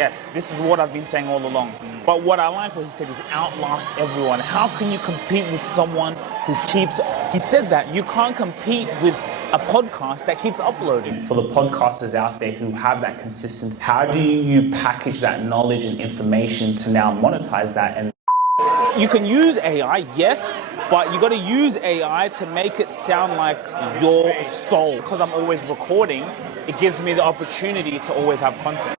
Yes, this is what I've been saying all along. But what I like what he said is outlast everyone. How can you compete with someone who keeps... He said that you can't compete with a podcast that keeps uploading. For the podcasters out there who have that consistency, how do you package that knowledge and information to now monetize that? And you can use AI, yes, but you got to use AI to make it sound like your soul. Because I'm always recording, it gives me the opportunity to always have content.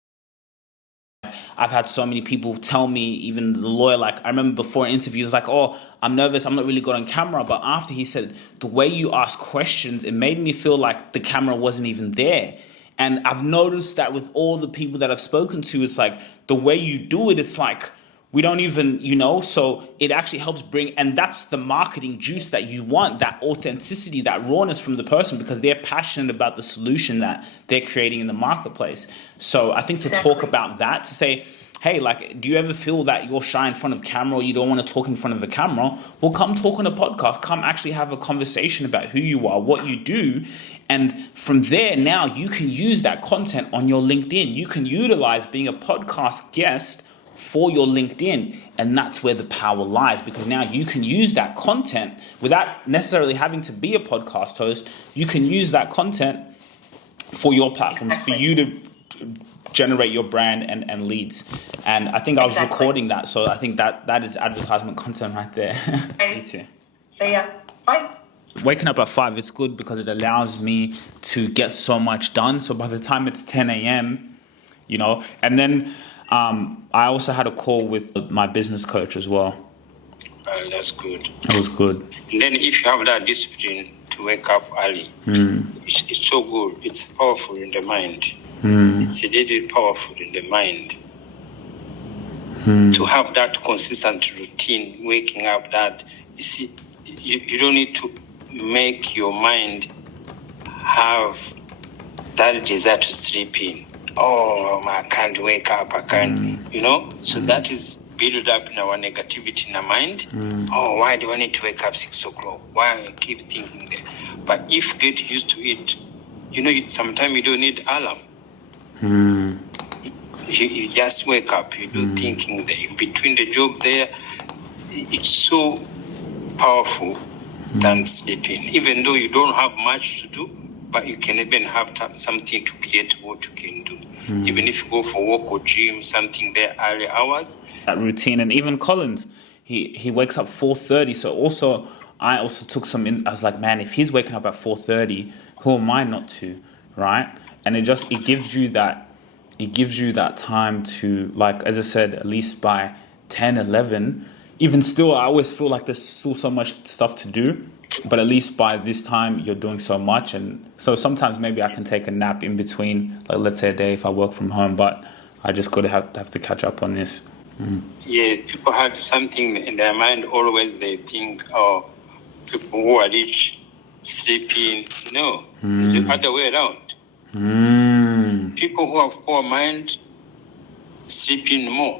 I've had so many people tell me, even the lawyer, like I remember before an interview, he was like, oh, I'm nervous, I'm not really good on camera. But after he said, the way you ask questions, it made me feel like the camera wasn't even there. And I've noticed that with all the people that I've spoken to, it's like the way you do it, it's like, we don't even, so it actually helps bring, and that's the marketing juice that you want, that authenticity, that rawness from the person, because they're passionate about the solution that they're creating in the marketplace. So I think to talk about that, to say, hey, like, do you ever feel that you're shy in front of camera or you don't want to talk in front of a camera? Well, come talk on a podcast, come actually have a conversation about who you are, what you do. And from there, now you can use that content on your LinkedIn. You can utilize being a podcast guest for your LinkedIn, and that's where the power lies, because now you can use that content without necessarily having to be a podcast host. You can use that content for your platforms, for you to generate your brand and leads. And I think I was recording that, so I think that is advertisement content right there. Me too. So yeah, 5. Waking up at 5 is good because it allows me to get so much done. So by the time it's 10 a.m., and then I also had a call with my business coach as well. That's good. It was good. And then if you have that discipline to wake up early, it's so good. It's powerful in the mind. It's a little powerful in the mind. To have that consistent routine, waking up, that, you see, you don't need to make your mind have that desire to sleep in. Oh, I can't wake up, I can't, So that is built up in our negativity in our mind. Oh, why do I need to wake up 6 o'clock? Why I keep thinking that? But if you get used to it, sometimes you don't need alarm. You just wake up, you do thinking there. Between the job there, it's so powerful than sleeping. Even though you don't have much to do, but you can even have something to create what you can do. Even if you go for walk or gym, something there early hours. That routine, and even Collins, he wakes up 4:30. So I also took some in. I was like, man, if he's waking up at 4:30, who am I not to, right? And it gives you that time to, like, as I said, at least by 10, 11. Even still, I always feel like there's still so much stuff to do. But at least by this time, you're doing so much. And so sometimes maybe I can take a nap in between, like let's say a day if I work from home. But I just got to have to catch up on this. Yeah, people have something in their mind always. They think, oh, people who are rich sleeping. No, it's the other way around. People who have poor mind sleeping more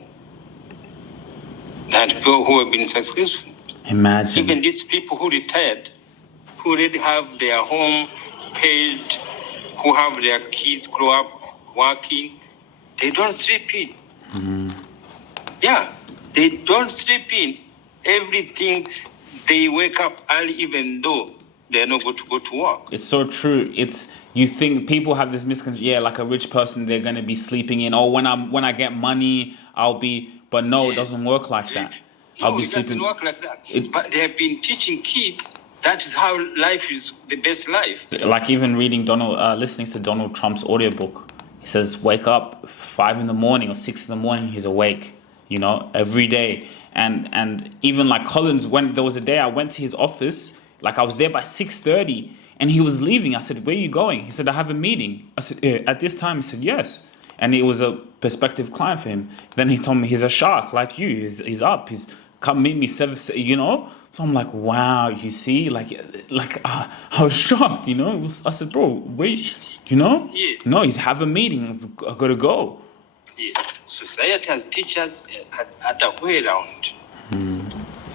than people who have been successful. Imagine. Even these people who retired, who already have their home paid, who have their kids grow up working, they don't sleep in. Yeah, they don't sleep in. Everything, they wake up early even though they're not going to go to work. It's so true. You think people have this misconception, like a rich person, they're going to be sleeping in. Oh, when I get money, I'll be... But no, It doesn't work like that. No, it doesn't work like that. But they have been teaching kids that is how life is the best life. Like even listening to Donald Trump's audiobook, he says, wake up 5 in the morning or 6 in the morning, he's awake, every day. And even like Collins, when there was a day I went to his office, like I was there by 6:30 and he was leaving. I said, where are you going? He said, I have a meeting. I said, at this time? He said, yes. And it was a prospective client for him. Then he told me he's a shark like you. He's up. He's come meet me 7, So I'm like, wow, you see, I was shocked, I said, bro, wait, Yes. No, he's have a meeting. I've got to go. Yes. Society has teachers at the way around.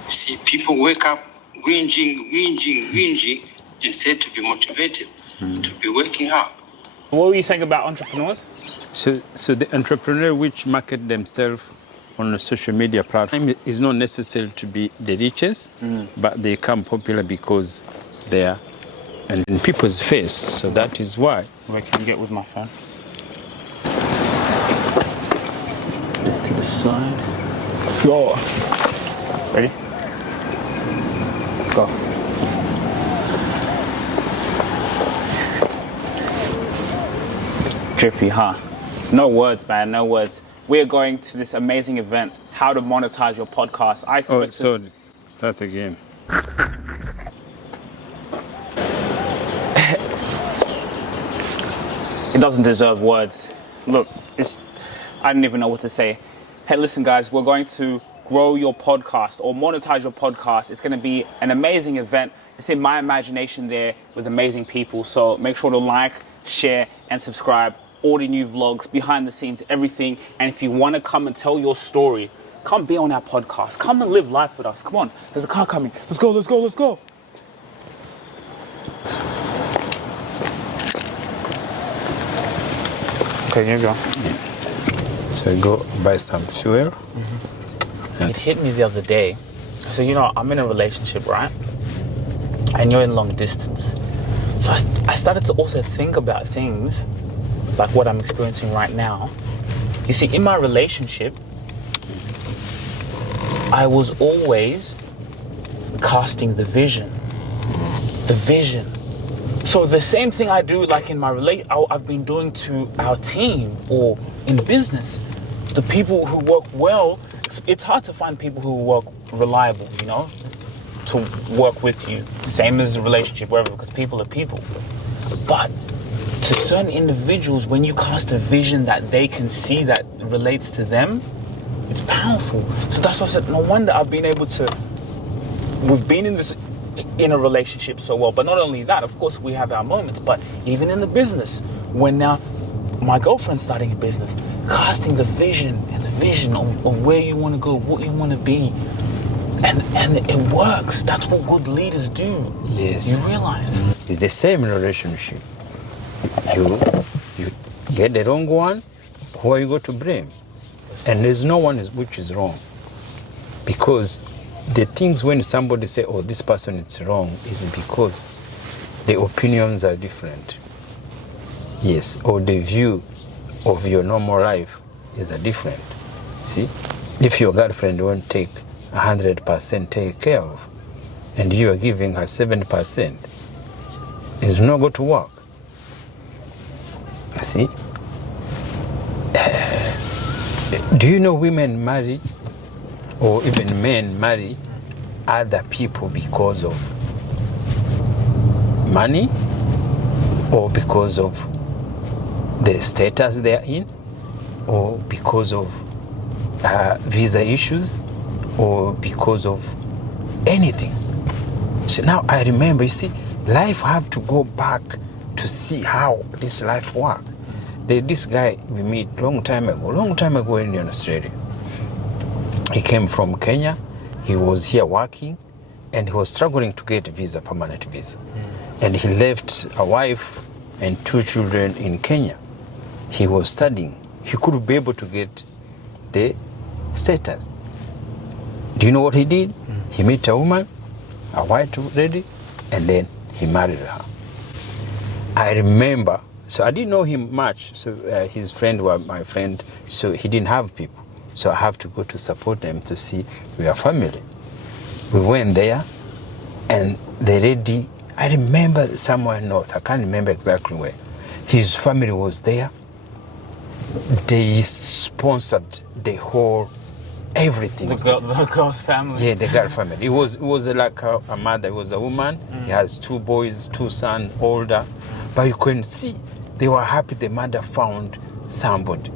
See, people wake up whinging, instead to be motivated, to be waking up. What were you saying about entrepreneurs? So the entrepreneur which market themselves on a social media platform is not necessary to be the richest, but they become popular because they are in people's face. So that is why. Where can you get with my phone? Just to the side. Go. Ready? Go. Drippy, huh? No words, man, no words. We're going to this amazing event, how to monetize your podcast. I expect sorry. Start again. It doesn't deserve words. Look, I don't even know what to say. Hey, listen, guys, we're going to grow your podcast or monetize your podcast. It's going to be an amazing event. It's in my imagination there with amazing people. So make sure to like, share, and subscribe. All the new vlogs, behind the scenes, everything. And if you want to come and tell your story, come be on our podcast. Come and live life with us. Come on, there's a car coming. Let's go, let's go, let's go. Okay, here you go. So go buy some fuel. It hit me the other day. So, I'm in a relationship, right? And you're in long distance. So I started to also think about things like what I'm experiencing right now. You see, in my relationship, I was always casting the vision. The vision. So the same thing I do like in my I've been doing to our team or in business. The people who work well, it's hard to find people who work reliable, to work with you. Same as a relationship, wherever, because people are people. But to certain individuals, when you cast a vision that they can see that relates to them, it's powerful. So that's why I said, no wonder we've been in a relationship so well. But not only that, of course, we have our moments, but even in the business, when now my girlfriend's starting a business, casting the vision of where you want to go, what you want to be. And it works. That's what good leaders do. Yes. You realize? It's the same relationship. You get the wrong one, who are you going to blame? And there's no one which is wrong. Because the things when somebody say, oh, this person is wrong, is because the opinions are different. Yes, or the view of your normal life is different. See, if your girlfriend won't take 100% take care of, and you are giving her 70%, it's not going to work. See? Do you know women marry, or even men marry other people because of money, or because of the status they are in, or because of visa issues, or because of anything? So now I remember, you see, life have to go back to see how this life works. This guy we meet long time ago in Australia. He came from Kenya. He was here working, and he was struggling to get a visa, permanent visa. And he left a wife and 2 children in Kenya. He was studying. He could be able to get the status. Do you know what he did? He met a woman, a white lady, and then he married her. I remember, so I didn't know him much, so his friend was my friend, so he didn't have people. So I have to go to support them to see we are family. We went there, and the lady, I remember somewhere north, I can't remember exactly where. His family was there. They sponsored the whole everything. The girl's family. Yeah, the girl family. It was like a mother. It was a woman. He has 2 boys, 2 sons, older. But you can see they were happy the mother found somebody.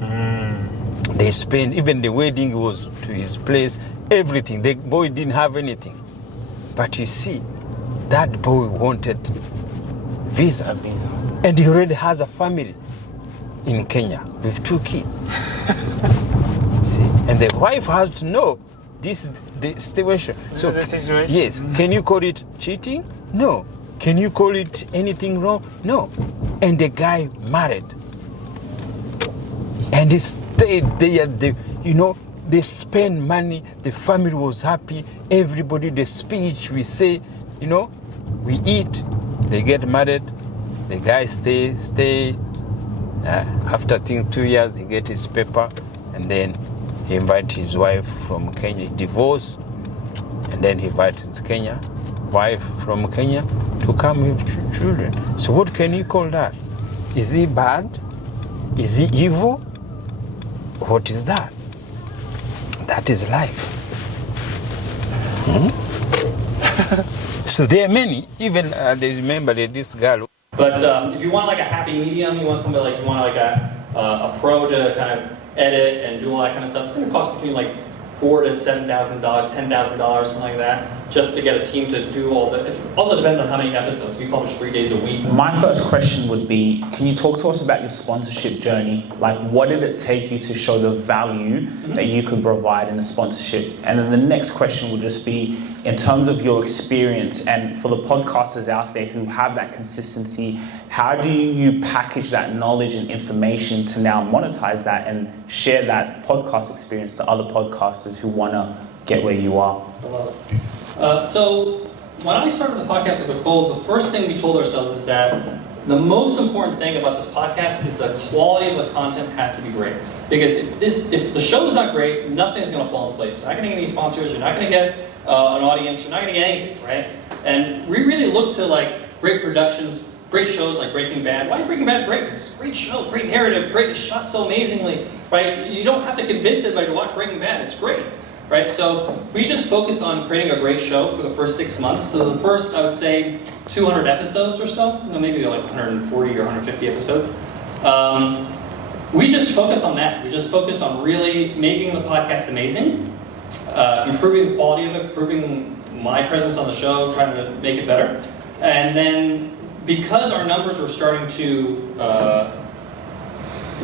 They spent, even the wedding was to his place, everything. The boy didn't have anything. But you see, that boy wanted visa. And he already has a family in Kenya with 2 kids. See? And the wife has to know this is the situation. This is the situation? Yes. Can you call it cheating? No. Can you call it anything wrong? No. And the guy married. They stayed there. They spent money. The family was happy. Everybody, the speech we say, we eat. They get married. The guy stay. After 2 years, he get his paper, and then he invite his wife from Kenya, divorce, and then he invite his wife from Kenya to come with children. So what can you call that? Is he bad? Is he evil? What is that? That is life. So there are many. Even they remember this girl. But if you want like a happy medium, you want somebody like a pro to kind of edit and do all that kind of stuff, it's going to cost between like $4,000 to $7,000, $10,000, something like that, just to get a team to do all that. It also depends on how many episodes. We publish 3 days a week. My first question would be, can you talk to us about your sponsorship journey? Like, what did it take you to show the value that you could provide in a sponsorship? And then the next question would just be, in terms of your experience, and for the podcasters out there who have that consistency, how do you package that knowledge and information to now monetize that and share that podcast experience to other podcasters who want to get where you are? I love it. So when I started the podcast with Nicole, the first thing we told ourselves is that the most important thing about this podcast is the quality of the content has to be great. Because if the show is not great, nothing's going to fall into place. You're not going to get any sponsors. You're not going to get an audience. You're not going to get anything, right? And we really look to like great productions, great shows like Breaking Bad. Why is Breaking Bad great? It's a great show, great narrative, great, shot so amazingly, right? You don't have to convince anybody to watch Breaking Bad. It's great, right? So we just focused on creating a great show for the first 6 months. So the first, I would say, 200 episodes or so, maybe like 140 or 150 episodes. We just focused on that. We just focused on really making the podcast amazing, improving the quality of it, improving my presence on the show, trying to make it better. And then because our numbers were starting to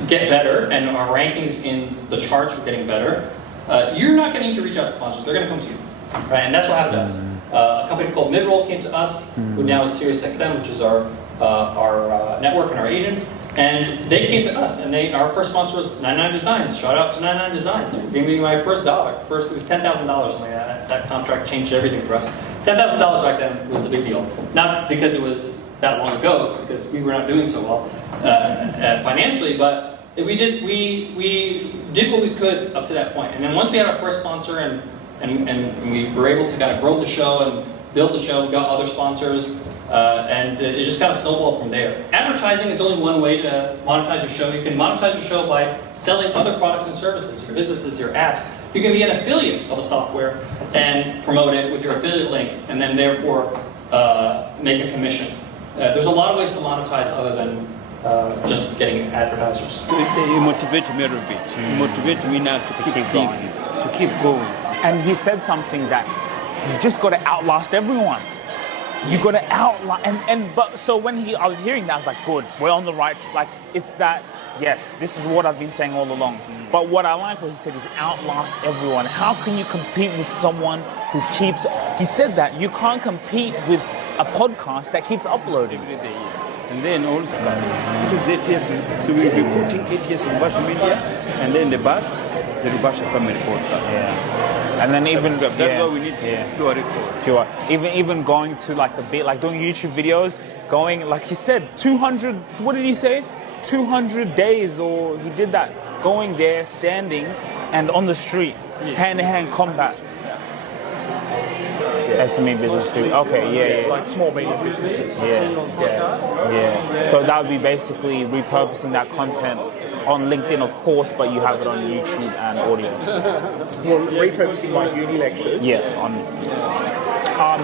get better and our rankings in the charts were getting better, you're not going to need to reach out to sponsors. They're going to come to you. Right? And that's what happened to us. A company called Midroll came to us, who now is SiriusXM, which is our network and our agent. And they came to us, and our first sponsor was 99 Designs. Shout out to 99 Designs for giving me my first dollar. First, it was $10,000, something like that. That contract changed everything for us. $10,000 back then was a big deal. Not because it was that long ago, it's because we were not doing so well financially, but we did what we could up to that point. And then once we had our first sponsor and we were able to kind of grow the show and build the show, we got other sponsors, and it just kind of snowballed from there. Advertising is only one way to monetize your show. You can monetize your show by selling other products and services, your businesses, your apps. You can be an affiliate of a software and promote it with your affiliate link, and then therefore make a commission. There's a lot of ways to monetize other than just getting advertisers. You motivate me a little bit. You motivate me now to keep thinking, to keep going. And he said something that you just got to outlast everyone. You got to outlast, but so when I was hearing that, I was like, good, we're on the right, like, it's that, yes, this is what I've been saying all along. But what I like what he said is outlast everyone. How can you compete with someone who he said that you can't compete with a podcast that keeps uploading. Every day, yes. And then also, this is ATS, so we'll be putting ATS Rubasha Media, and then the back, the Rubasha Family Podcast. Yeah. And then even that's why we need pure record. Pure. Even going to like the bit, like doing YouTube videos, going like he said, 200. What did he say? 200 days, or he did that. Going there, standing, and on the street, hand-to-hand combat. SME business too. Okay, yeah. Like small medium businesses. Yeah. So that would be basically repurposing that content on LinkedIn, of course, but you have it on YouTube and audio. Well, repurposing like uni lectures. Yes.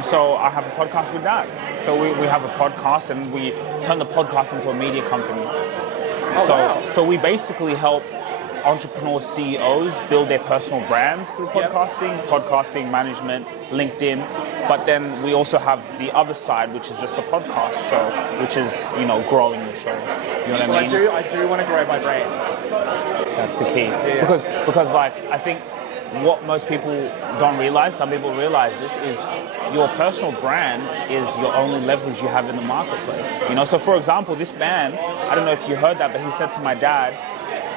So I have a podcast with that. So we have a podcast, and we turn the podcast into a media company. So we basically help entrepreneurs, CEOs build their personal brands through podcasting management, LinkedIn. But then we also have the other side, which is just the podcast show, which is, growing the show. You know what I mean? I do want to grow my brand. That's the key. Yeah. Because like, I think what most people don't realize, some people realize this, is your personal brand is your only leverage you have in the marketplace. So for example, this band, I don't know if you heard that, but he said to my dad,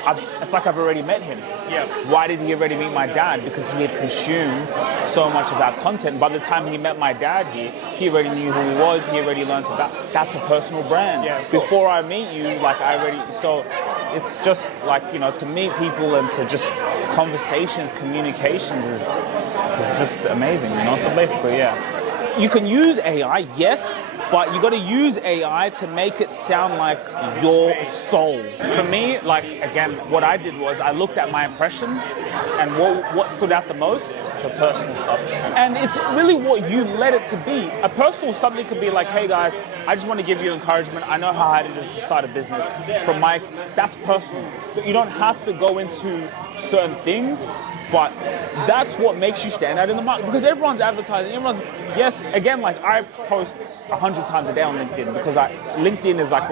it's like I've already met him. Yeah. Why did he already meet my dad? Because he had consumed so much of our content. By the time he met my dad here, he already knew who he was. He already learned about. That's a personal brand. Yeah, of course. Before I meet you, like I already. So it's just like, you know, to meet people and to just conversations, communications is just amazing. You know. So basically, yeah, you can use AI, yes. But you got to use AI to make it sound like your soul. For me, like, again, what I did was I looked at my impressions and what stood out the most, the personal stuff. And it's really what you let it to be. A personal something could be like, hey guys, I just want to give you encouragement. I know how hard it is to start a business. From my experience, that's personal. So you don't have to go into certain things. But that's what makes you stand out in the market, because everyone's advertising. Yes, again, like I post 100 times a day on LinkedIn because LinkedIn is like,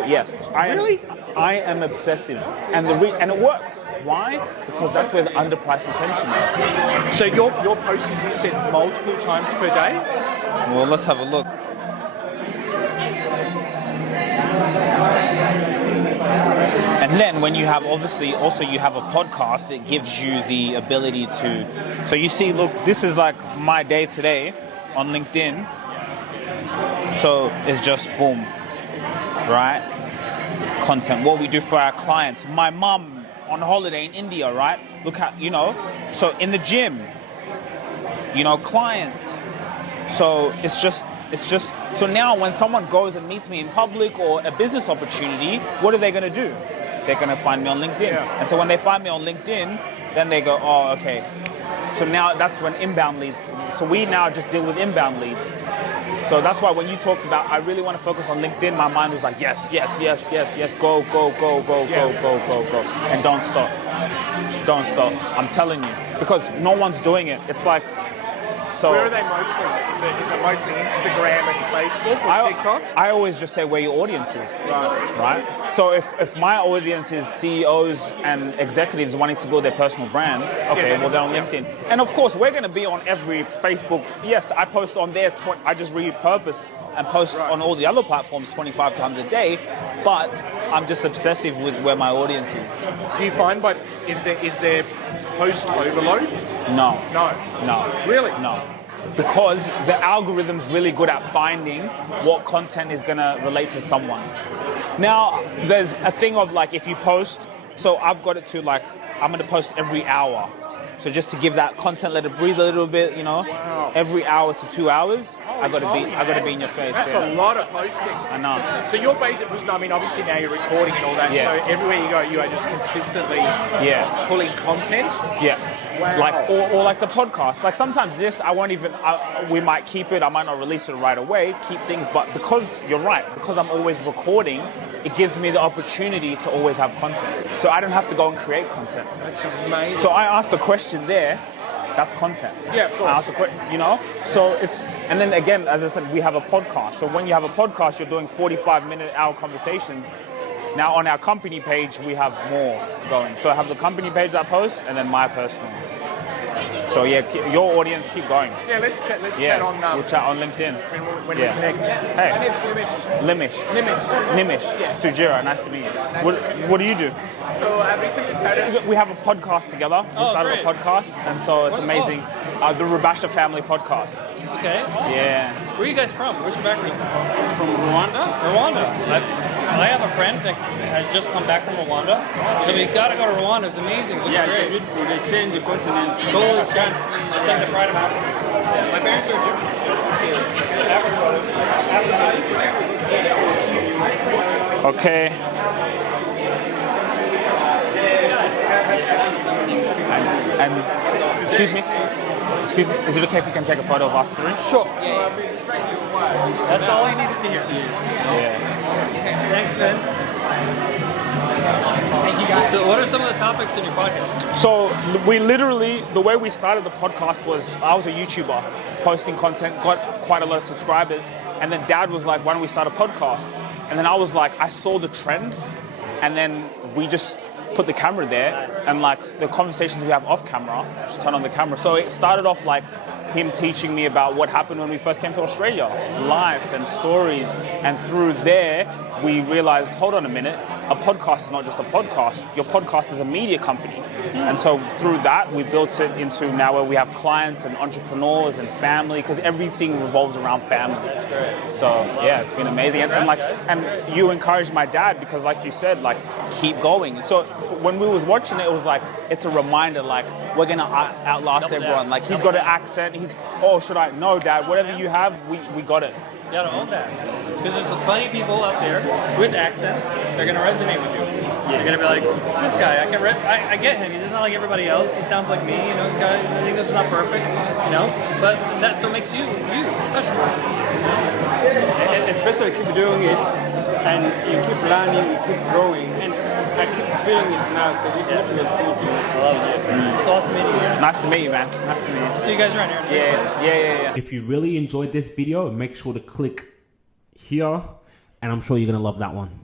I am obsessive, and and it works. Why? Because that's where the underpriced attention is. So you're posting, you said, multiple times per day? Well, let's have a look. And then when you have, obviously, also you have a podcast, it gives you the ability to, so you see, look, this is like my day today on LinkedIn. So it's just boom, right? Content, what we do for our clients. My mum on holiday in India, right? Look how, you know, so in the gym, you know, clients. So it's just, so now when someone goes and meets me in public or a business opportunity, what are they going to do? They're going to find me on LinkedIn. Yeah. And so when they find me on LinkedIn, then they go, oh, okay. So now that's when inbound leads. So we now just deal with inbound leads. So that's why when you talked about, I really want to focus on LinkedIn, my mind was like, yes, go. And don't stop. I'm telling you. Because no one's doing it. It's like, so. Where are they mostly? Is it mostly Instagram and Facebook or TikTok? I always just say where your audience is. Right? So if my audience is CEOs and executives wanting to build their personal brand, okay, well, they're on LinkedIn. And of course, we're going to be on every Facebook. Yes, I post on there. I just repurpose and post on all the other platforms 25 times a day, but I'm just obsessive with where my audience is. Do you find, but is there post overload? No. Really? No. Because the algorithm's really good at finding what content is going to relate to someone. Now, there's a thing of like, if you post, so I've got it to like, I'm going to post every hour. So just to give that content, let it breathe a little bit, you know. Wow. Every hour to 2 hours, I got to be in your face. That's a lot of posting. I know. So you're basically, I mean, obviously now you're recording and all that. Yeah. So everywhere you go, you are just consistently pulling content. Yeah. Wow. Like or like the podcast. Like sometimes this, I won't even. We might keep it. I might not release it right away. Keep things, but because you're right, because I'm always recording, it gives me the opportunity to always have content. So I don't have to go and create content. That's amazing. So I asked a question there. That's content. Yeah, of course. I asked a question, you know. So it's, and then again, as I said, we have a podcast. So when you have a podcast, you're doing 45-minute-hour conversations. Now on our company page, we have more going. So I have the company page that I post, and then my personal. So yeah, your audience, keep going. Yeah, let's chat on. We'll chat on LinkedIn. When we connect. Hey. My name's Nimish. Nimish. Yeah. Sugira, nice to meet you. What do you do? So I recently started. We have a podcast together. We started a podcast, and so it's amazing. The Rubasha Family Podcast. Okay, awesome. Yeah. Where are you guys from? Where's your background? From Rwanda? I have a friend that has just come back from Rwanda. So we gotta go to Rwanda. It's amazing. It's great. It's beautiful. They changed the continent. Totally changed. It's like the pride of Africa. My parents are Egyptian. Okay. And excuse me, is it okay if we can take a photo of us three? Sure. Yeah. That's all I needed to hear. Yeah. Thanks, Ben. Thank you, guys. So what are some of the topics in your podcast? So we literally, the way we started the podcast was, I was a YouTuber posting content, got quite a lot of subscribers, and then Dad was like, why don't we start a podcast? And then I was like, I saw the trend, and then we just put the camera there, and like the conversations we have off camera, just turn on the camera. So it started off like him teaching me about what happened when we first came to Australia, life and stories, and through there we realized, hold on a minute, a podcast is not just a podcast. Your podcast is a media company. And so through that, we built it into now where we have clients and entrepreneurs and family, because everything revolves around family. That's great. So yeah, it's been amazing. And you encouraged my dad because, like you said, like, keep going. So when we was watching it, it was like, it's a reminder, like, we're gonna outlast everyone. Like, he's got an accent. Should I? No, Dad. Whatever you have, we got it. You gotta own that. Because there's plenty of people out there with accents, they're gonna resonate with you. You're gonna be like, this guy, I get him. He's not like everybody else. He sounds like me, you know, this guy, I think this is not perfect, you know? But that's what makes you special. And especially keep doing it, and you keep learning, you keep growing, and I keep feeling it now, so it was good. I love it. It's awesome meeting you guys. Nice to meet you, man. Nice to meet you. See you guys around here. Yeah. If you really enjoyed this video, make sure to click here, and I'm sure you're gonna love that one.